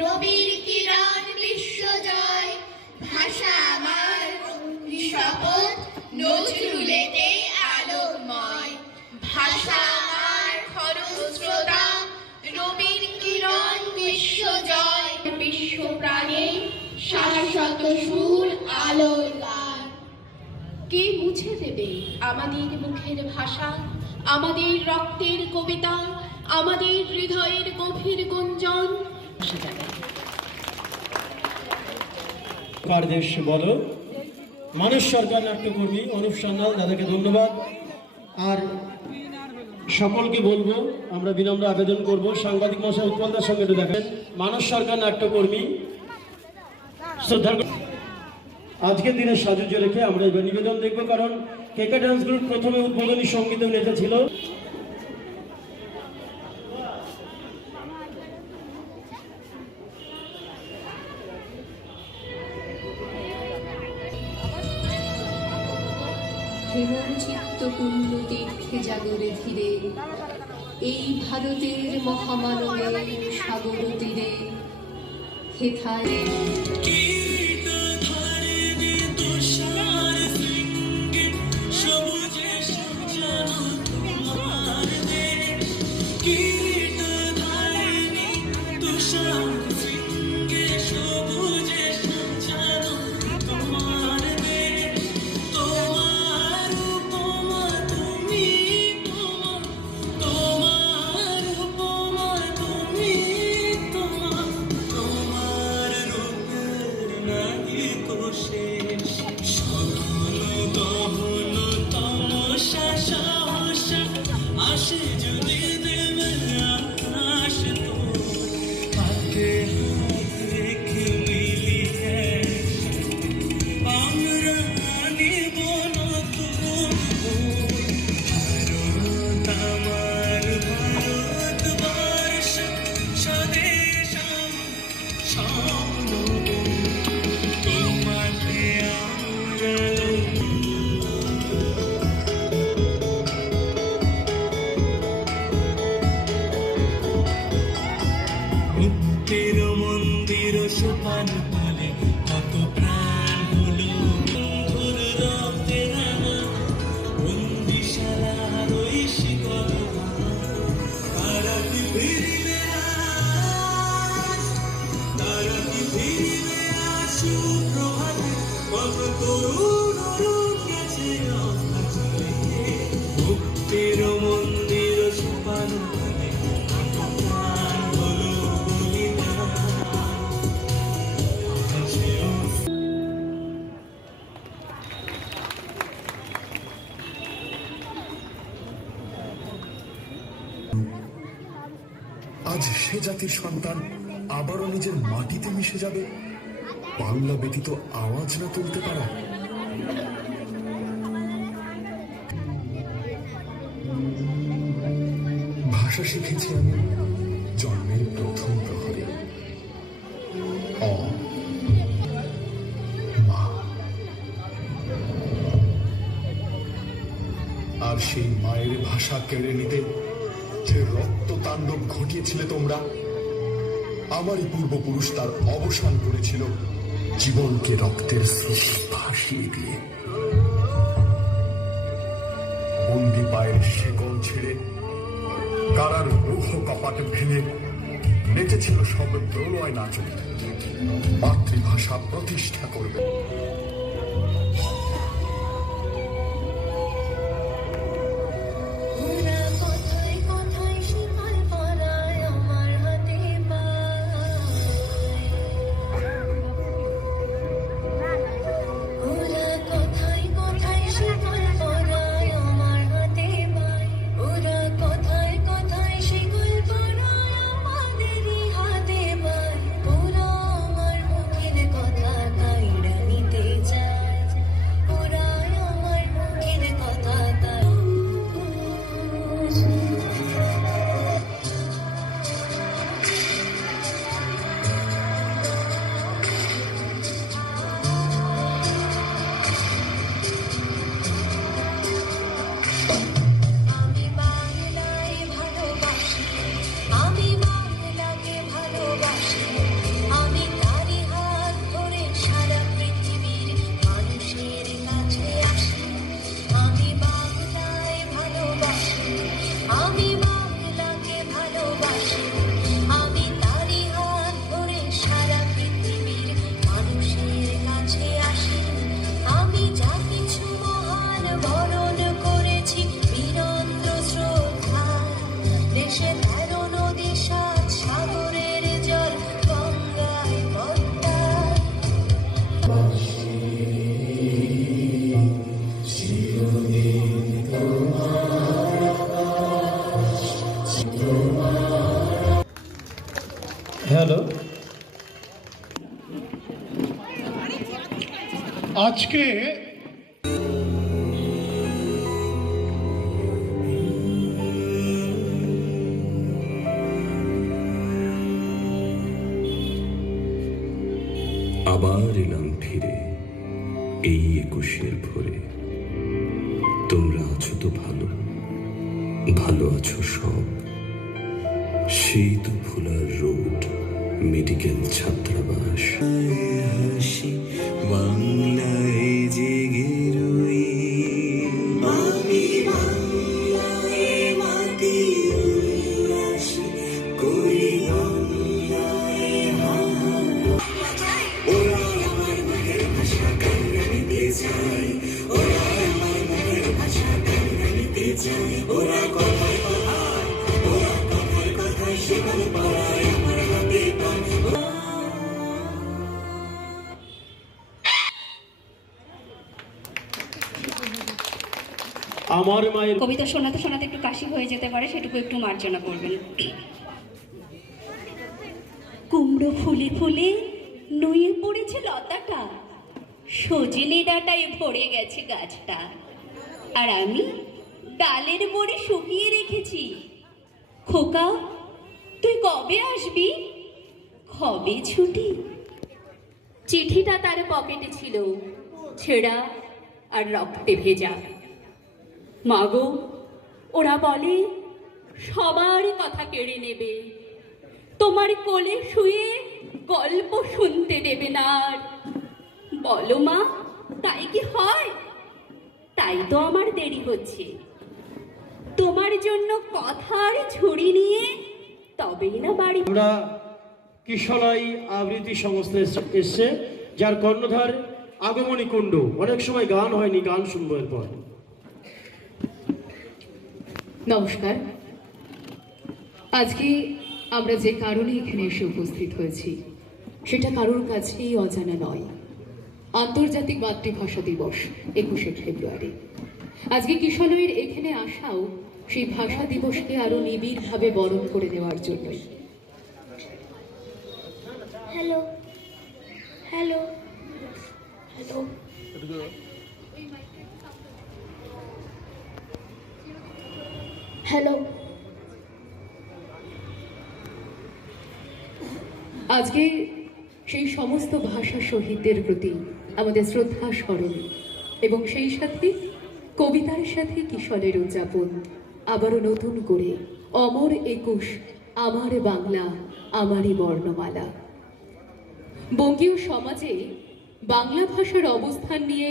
রবির কিরণ বিশ্বজয়, ভাষা আমার শপথ নজরুলেতে আলোকময়। ভাষা আমার খরস্রোতা, রবির কিরণ বিশ্বজয়। বিশ্ব প্রাণে শাশ্বত সুর আলোর গান। কে মুছে দেবে আমাদের মুখের ভাষা, আমাদের রক্তের কবিতা, আমাদের হৃদয়ের গভীর গুঞ্জন? দেশ বলো মানুষ সরকার নাট্যকর্মী অনুপ সান্যাল দাদাকে ধন্যবাদ। আর সকলকে বলবো, আমরা বিনম্র আবেদন করব সাংবাদিক মশাই উৎপলদার সঙ্গে একটু দেখেন। মানস সরকার নাট্যকর্মী শ্রদ্ধা আজকের দিনে সাজুজ্য রেখে আমরা এবার নিবেদন দেখবো, কারণ কেকে ডান্স গ্রুপ প্রথমে উদ্বোধনী সঙ্গীত নেতা ছিল। হেমচিত্ত পূর্ণ তীর্থে জাগরে ধীরে, এই ভারতের মহামানবের সাগর তীরে হেথায় মন্দির সোপান তলে কত প্রাণ হলো বন্ধুর রক্তের বন্দিশালার ওই শিকল, তারা কি ফিরিবে তারা কি ফিরিবে সুপ্রভাতে, কত তরুণ অরুণ গেছে অন্ধা চলে মুক্তির মন্দির সোপান তলে কত প্রাণ হলো বলিদান। আজ সে জাতির সন্তান আবারও নিজের মাটিতে মিশে যাবে, বাংলা ব্যতীত আওয়াজ না তুলতে পারা। ভাষা শিখেছি আমি জন্মের প্রথম প্রহরে, অ মা। আর সেই মায়ের ভাষা কেড়ে নিতে যে রক্ত তাণ্ডব ঘটিয়েছিলে তোমরা, আমারই পূর্বপুরুষ তার অবসান করেছিল জীবনকে রক্তের স্রোতে ভাসিয়ে দিয়ে। বন্দি পায়ের শেকল ছেড়ে কারার রুহ কপাট ভেঙে নেচেছিল সব প্রলয় নাচে, মাতৃভাষা প্রতিষ্ঠা করবে। কথা কাইড়া নিতে হ্যালো, আজকে আবার এলাম ফিরে এই 21-এর ভোরে। তোমরা আছো তো ভালো, ভালো আছো সব। সেই তো ভোলার রোড, মেডিকেল ছাত্রাবাস। হাসি বাংলায় জেগে রই, আমি বাংলায় মাটি উল্লাসী করি বাংলায় ওরা আমার মুখের ভাষা কান্না নিতে চায়, ওরা আমার মুখের ভাষা কান্না নিতে চায়। ওরা কথায় কথায়, ওরা কথায় কথায় সেখানে পড়ায় আমার হাতে পায়। আমার মায়ের কবিতা শোনাতে শোনাতে একটু কাশি হয়ে যেতে পারে, সেটুকু একটু মার্জনা করবেন। কুমড়ো ফুলে ফুলে নুয়ে পড়েছে লতাটা, সজনে ডাঁটায় ভরে গেছে গাছটা, আর আমি ডালের বড়ি শুকিয়ে রেখেছি। খোকা, তুই কবে আসবি? কবে ছুটি? চিঠিটা তার পকেটে ছিল, ছেঁড়া আর রক্তে ভেজা। মাগো, ওরা বলে সবার কথা কেড়ে নেবে, তোমার কোলে শুয়ে গল্প শুনতে দেবে না আর। বলো মা, তাই কি হয়? তাই তো আমার দেরি হচ্ছে। তোমার জন্য কথার ঝুড়ি নিয়ে তবেই না বাড়ি। আমরা কিশলয় আবৃত্তি সংস্থা এসছে, যার কর্ণধার আগমনী কুণ্ড। অনেক সময় গান হয়নি, গান শুনবো এরপর। নমস্কার। আজকে আমরা যে কারণে এখানে এসে উপস্থিত হয়েছি সেটা কারোর কাছেই অজানা নয়। আন্তর্জাতিক মাতৃভাষা দিবস 21শে ফেব্রুয়ারি। আজকে কিশলয়ের এখানে আসাও সেই ভাষা দিবসকে আরো নিবিড়ভাবে বরণ করে নেওয়ার জন্যই। Hello hello hello, hello. আজকে সেই সমস্ত ভাষা শহীদদের প্রতি আমাদের শ্রদ্ধা স্মরণ এবং সেই সাথে কবিতার সাথে কিশোরের উদযাপন আবারও নতুন করে অমর 21 আমার বাংলা আমারই বর্ণমালা। বঙ্গীয় সমাজে বাংলা ভাষার অবস্থান নিয়ে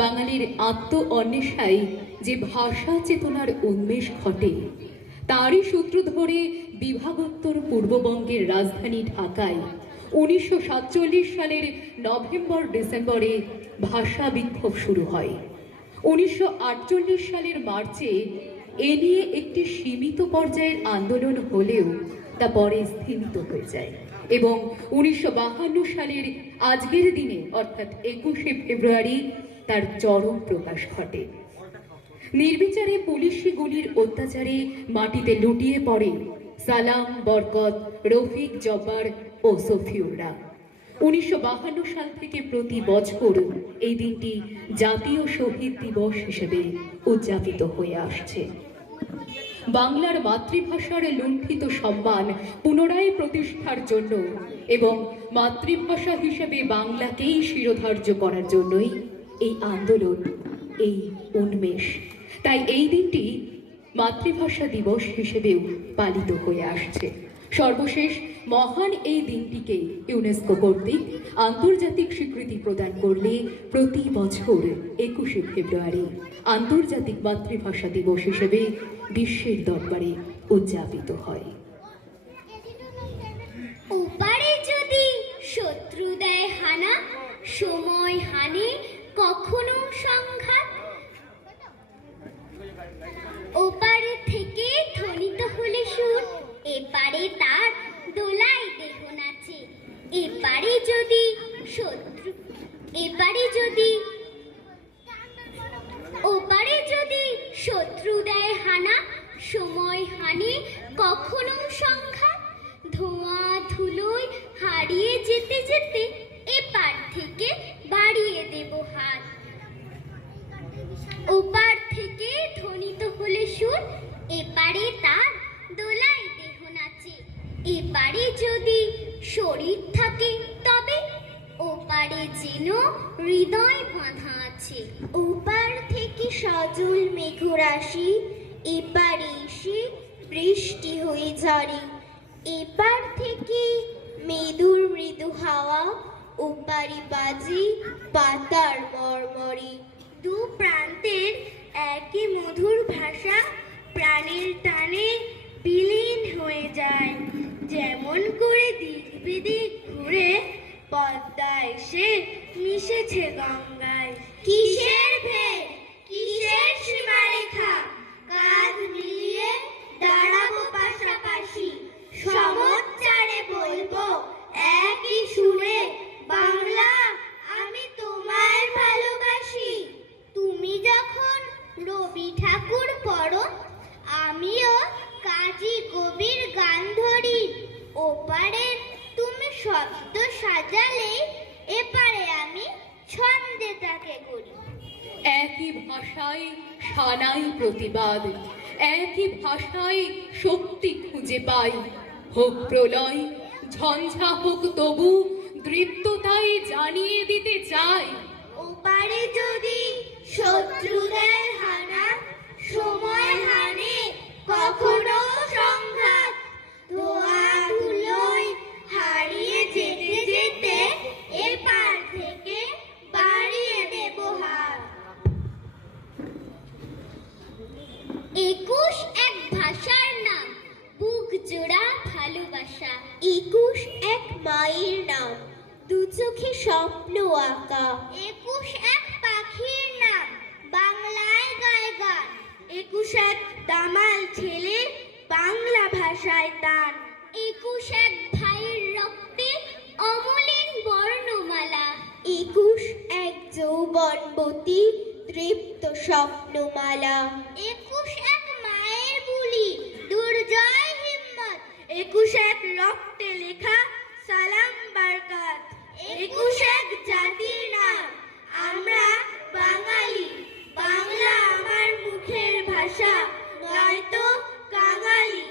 বাঙালির আত্ম অন্বেষায় যে ভাষা চেতনার উন্মেষ ঘটে, তারই সূত্র ধরে বিভাগোত্তর পূর্ববঙ্গের রাজধানী ঢাকায় 1947 সালের নভেম্বর ডিসেম্বরে ভাষা বিক্ষোভ শুরু হয়। 1948 সালের মার্চে এ নিয়ে একটি সীমিত পর্যায়ের আন্দোলন হলেও তা পরে স্থিমিত হয়ে যায় এবং 1952 সালের আজকের দিনে অর্থাৎ 21শে ফেব্রুয়ারি তার চরম প্রকাশ ঘটে। নির্বিচারে পুলিশি গুলির অত্যাচারে মাটিতে লুটিয়ে পড়ে সালাম, বরকত, রফিক, জব্বার ও সফিউররা। 1952 সাল থেকে প্রতি বছর এই দিনটি জাতীয় শহীদ দিবস হিসেবে উদযাপিত হয়ে আসছে। বাংলার মাতৃভাষার লুণ্ঠিত সম্মান পুনরায় প্রতিষ্ঠার জন্য এবং মাতৃভাষা হিসেবে বাংলাকেই শিরোধার্য করার জন্যই এই আন্দোলন, এই উন্মেষ। তাই এই দিনটি মাতৃভাষা দিবস হিসেবেও পালিত হয়ে আসছে। সর্বশেষ মহান এই দিনটিকে ইউনেস্কো কর্তৃক আন্তর্জাতিক স্বীকৃতি প্রদান করলে প্রতি বছর 21শে ফেব্রুয়ারি আন্তর্জাতিক মাতৃভাষা দিবস হিসেবে বিশ্বের দরবারে উদযাপিত হয়। ওপারে যদি শত্রু দেয় হানা, সময় হানে কখনো সংঘাত, ওপারে থেকে ধ্বনিত হলে সুর, এপারে তার দোলাই দেহ নাচে। এপারে যদি শত্রু, এপারে যদি ওপারে যদি শত্রু দেয় হানা, সময় হানে কখনো সংঘাত, ধোঁয়া ধুলোয় হারিয়ে যেতে যেতে এপার থেকে বাড়িয়ে দেব হাত। ওপার থেকে ধ্বনিত হলে সুর, এপারে তার দোলাই দেহ নাচে। এপারে যদি শরীর থাকে তবে ওপারে যেন হৃদয় বাঁধা আছে। ওপার থেকে সজল মেঘরাশি এপারে এসে বৃষ্টি হয়ে ঝরে। এপার থেকে মৃদুর মৃদু হাওয়া ওপারে বাজে পাতার মরমরে। দু প্রান্তের একই মধুর ভাষা প্রাণের টানে বিলীন হয়ে যায়। যেমন করে দিক বিদিক ঘুরে পদ্মা এসে মিশেছে গঙ্গায়। কিসের ভেদ, কিসের সীমারেখা, কাঁধ মিলিয়ে দাঁড়াবো পাশাপাশি। সমচ্চারে বলবো একই সুরে, বাংলা আমি তোমায় ভালোবাসি। তুমি যখন রবি ঠাকুর পড়ো, আমিও কাজী কবির গান ধরি। ওপারে তুমি শব্দ সাজালে, এপারে আমি ছন্দে তাকে করি। একই ভাষায় সানাই প্রতিবাদ, একই ভাষায় শক্তি খুঁজে পাই। হোক প্রলয়, ঝঞ্ঝা হোক তবু দৃপ্ততাই জানিয়ে দিতে চাই। ওপারে যদি শত্রুদের হানা, সময় হানে কখনো সংঘাত। ধোয়া ধুলোয় হারিয়ে যেতে যেতে এপার থেকে বাড়িয়ে দেব হাত। 21 এক ভাষার নাম, বুক জোড়া ভালোবাসা। 21 এক মায়ের নাম, দু চোখে স্বপ্ন আঁকা। 21 এক পাখির নাম, বাংলায় গায় গান। 21 এক দামাল ছেলে, বাংলা ভাষায় তান। 21 এক ভাইয়ের রক্তে অমলিন বর্ণমালা। 21 এক যৌবনবতী তৃপ্ত স্বপ্নমালা। 21 এক মায়ের বুলি, দুর্জয় হিম্মত। 21 এক রক্তে লেখা সালাম বারকাত। 21 এক জাতির নাম, আমরা বাঙালি। বাংলা আমার মুখের ভাষা, নয়তো কাঙালি।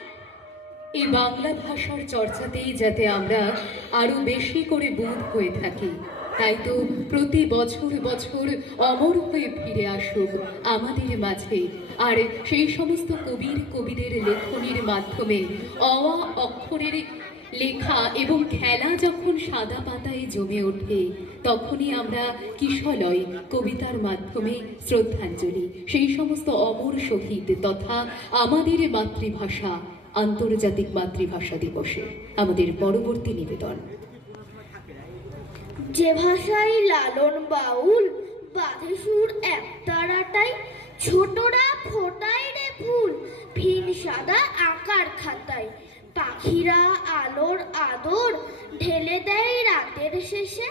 এই বাংলা ভাষার চর্চাতেই যাতে আমরা আরো বেশি করে বোধ হয়ে থাকি, তাই তো প্রতি বছর বছর অমর হয়ে ফিরে আসুক আমাদের মাঝে। আর সেই সমস্ত কবিদের লেখনীর মাধ্যমে অওয়া অক্ষরের লেখা এবং খেলা যখন সাদা পাতায় জমে ওঠে, তখনই আমরা কিশলয় কবিতার মাধ্যমে শ্রদ্ধাঞ্জলি সেই সমস্ত অমর শহীদ তথা আমাদের মাতৃভাষা আন্তর্জাতিক মাতৃভাষা দিবসে আমাদের পরবর্তী নিবেদন। যে ভাষায় লালন বাউল বাঁধে সুর একতারাটাই, ছোটরা ফোটায় রে ফুল ভিন সাদা আকার খাতায়। পাখিরা আলোর আদর ঢেলে দেয় রাতের শেষে,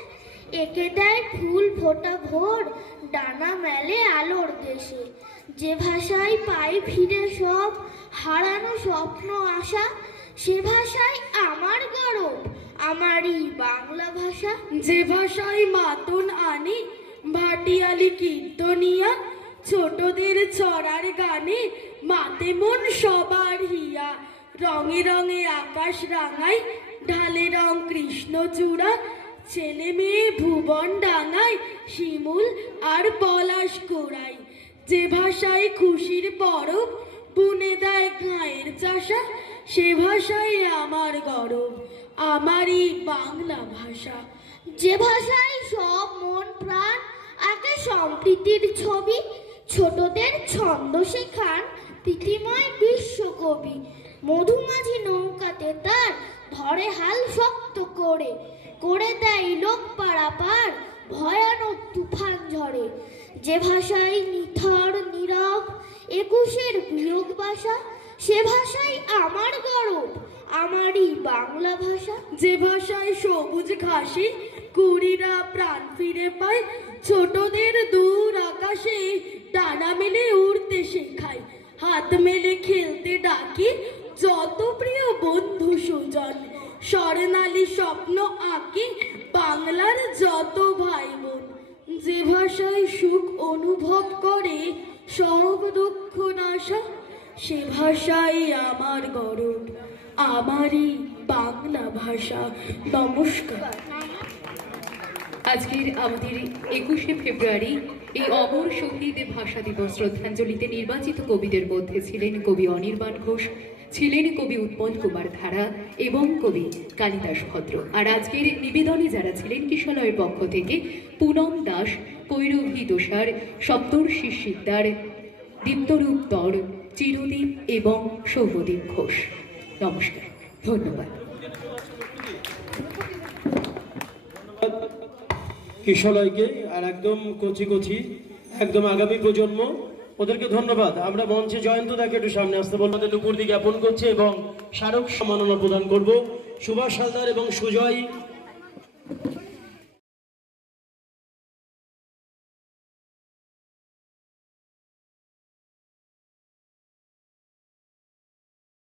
এঁকে দেয় ফুল ফোটা ভোর ডানা মেলে আলোর দেশে। যে ভাষায় পাই ফিরে সব হারানো স্বপ্ন আশা, সে ভাষায় আমার গরব, আমারই বাংলা ভাষা। যে ভাষায় মাতন আনি ভাটিয়ালি কীর্তনিয়া, ছোটদের চড়ার গানে মাতে মন সবার হিয়া। রঙে রঙে আকাশ রাঙাই ঢালে রং কৃষ্ণচূড়া, ছেলে মেয়ে ভুবন ডাঙায় শিমুল আর পলাশ কোড়াই। যে ভাষায় খুশির পরব বুনে দেয় গাঁয়ের চাষা, সে ভাষায় আমার গরব, আমারই বাংলা ভাষা। যে ভাষায় সব মন প্রাণ আঁকে সম্প্রীতির ছবি, ছোটদের ছন্দ শেখান প্রীতিময় বিশ্বকবি। মধুমাঝি নৌকাতে তার ধরে হাল শক্ত করে, করে দেয় লোক পারাপার ভয়ানক তুফান ঝড়ে। যে ভাষায় নিথর নীরব 21-এর বিয়োগ ভাষা, সে ভাষায় আমার গরব, আমারই বাংলা ভাষা। যে ভাষায় সবুজ ঘাসে কুড়িরা প্রাণ ফিরে পায়, ছোটদের দূর আকাশে ডানা মেলে উড়তে শেখায়। হাত মেলে খেলতে ডাকি যত প্রিয় বন্ধু সুজন, স্বর্ণালী স্বপ্ন আঁকি বাংলার যত ভাই বোন, যে ভাষায় সুখ অনুভব করে সব দুঃখ নাশা, সে ভাষাই আমার গরব, আমারই বাংলা ভাষা। নমস্কার। আজকের আমাদের 21শে ফেব্রুয়ারি এই অমর শহীদ ভাষা দিবস শ্রদ্ধাঞ্জলিতে নির্বাচিত কবিদের মধ্যে ছিলেন কবি অনির্বাণ ঘোষ, ছিলেন কবি উৎপল কুমার ধারা এবং কবি কালিদাস ভদ্র। আর আজকের নিবেদনে যারা ছিলেন কিশলয়ের পক্ষ থেকে পুনম দাস, কৈরভী দোসার, সপ্তর্ষি শিকদার, দীপ্তরূপ দর, চিরদীপ এবং সৌম্যদীপ ঘোষ। নমস্কার, ধন্যবাদ। কিশলয়কে আর একদম কচি কচি একদম আগামী প্রজন্ম, ওদেরকে ধন্যবাদ। আমরা মঞ্চে জয়ন্ত দাকে একটু সামনে আসতে বলবো, নুপুর দিকে জ্ঞাপন করছে এবং স্মারক সম্মাননা প্রদান করব। সুভাষ হালদার এবং সুজয়